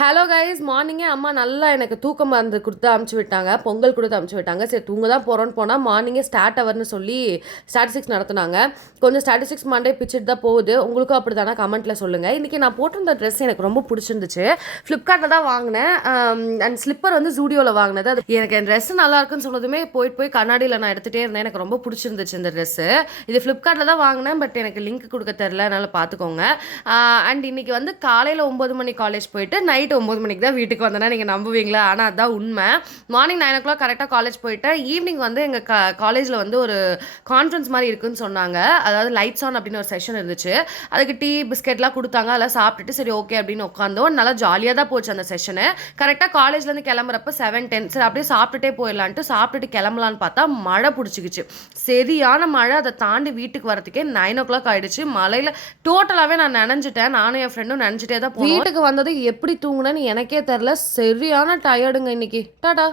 Hello guys மார்னிங்கே அம்மா நல்லா எனக்கு தூக்கம் மருந்து கொடுத்து அமுச்சு விட்டாங்க. பொங்கல் கொடுத்து அமுச்சு விட்டாங்க. சரி தூங்க தான் போகிறோன்னு போனால் மார்னிங்கே ஸ்டார்ட் அவர்னு சொல்லி ஸ்டாட்டிஸ்டிக்ஸ் நடத்துனாங்க. கொஞ்சம் ஸ்டாட்டிஸ்டிக்ஸ் மண்டே பிச்சுட்டு தான் போகுது. உங்களுக்கும் அப்படி தானே கமெண்ட்டில் சொல்லுங்கள். இன்றைக்கி நான் போட்டிருந்த ட்ரெஸ் எனக்கு ரொம்ப பிடிச்சிருந்துச்சு. ஃப்ளிப்கார்ட்டில் தான் வாங்கினேன். அண்ட் ஸ்லிப்பர் வந்து ஜூடியோவில் வாங்கினது. அது எனக்கு என் ட்ரெஸ்ஸு நல்லா இருக்குன்னு சொன்னதுமே போய் கண்ணாடியில் நான் எடுத்துகிட்டே இருந்தேன். எனக்கு ரொம்ப பிடிச்சிருந்துச்சு இந்த ட்ரெஸ்ஸு. இது ஃப்ளிப்கார்ட்டில் தான் வாங்கினேன். பட் எனக்கு லிங்க் கொடுக்க தெரில, அதனால் பார்த்துக்கோங்க. அண்ட் இன்றைக்கி வந்து காலையில் 9 மணி காலேஜ் போயிட்டு நைட்டு 9 மணிக்கு தான் வீட்டுக்கு வந்தேன்னா நீங்கள் நம்புவீங்களா? ஆனால் அதுதான் உண்மை. மார்னிங் 9 o'clock கரெக்டாக காலேஜ் போயிட்டேன். ஈவினிங் வந்து எங்கள் காலேஜில் வந்து ஒரு கான்ஃபரன்ஸ் மாதிரி இருக்குன்னு சொன்னாங்க. அதாவது லைட்ஸ் ஆன் அப்படின்னு ஒரு செஷன் இருந்துச்சு. அதுக்கு டீ பிஸ்கெட்லாம் கொடுத்தாங்க. அதெல்லாம் சாப்பிட்டுட்டு சரி ஓகே அப்படின்னு உட்காந்தோம். நல்லா ஜாலியாக தான் போச்சு அந்த செஷனு. கரெக்டாக காலேஜ்லேருந்து கிளம்புறப்ப 7:10 சரி அப்படியே சாப்பிட்டுட்டே போயிடலான்ட்டு சாப்பிட்டுட்டு கிளம்பலான்னு பார்த்தா மழை பிடிச்சிக்கிச்சு. சரியான மழை. அதை தாண்டி வீட்டுக்கு வரதுக்கே 9 o'clock ஆயிடுச்சு. மழையில் டோட்டலாகவே நான் நனைஞ்சிட்டேன். நானும் என் ஃப்ரெண்டும் நனைஞ்சிட்டே தான் போனோம். வீட்டுக்கு வந்தது எப்படி தூங்குனேன்னு எனக்கே தெரில. சரியான டயர்டுங்க இன்னைக்கு. டாடா.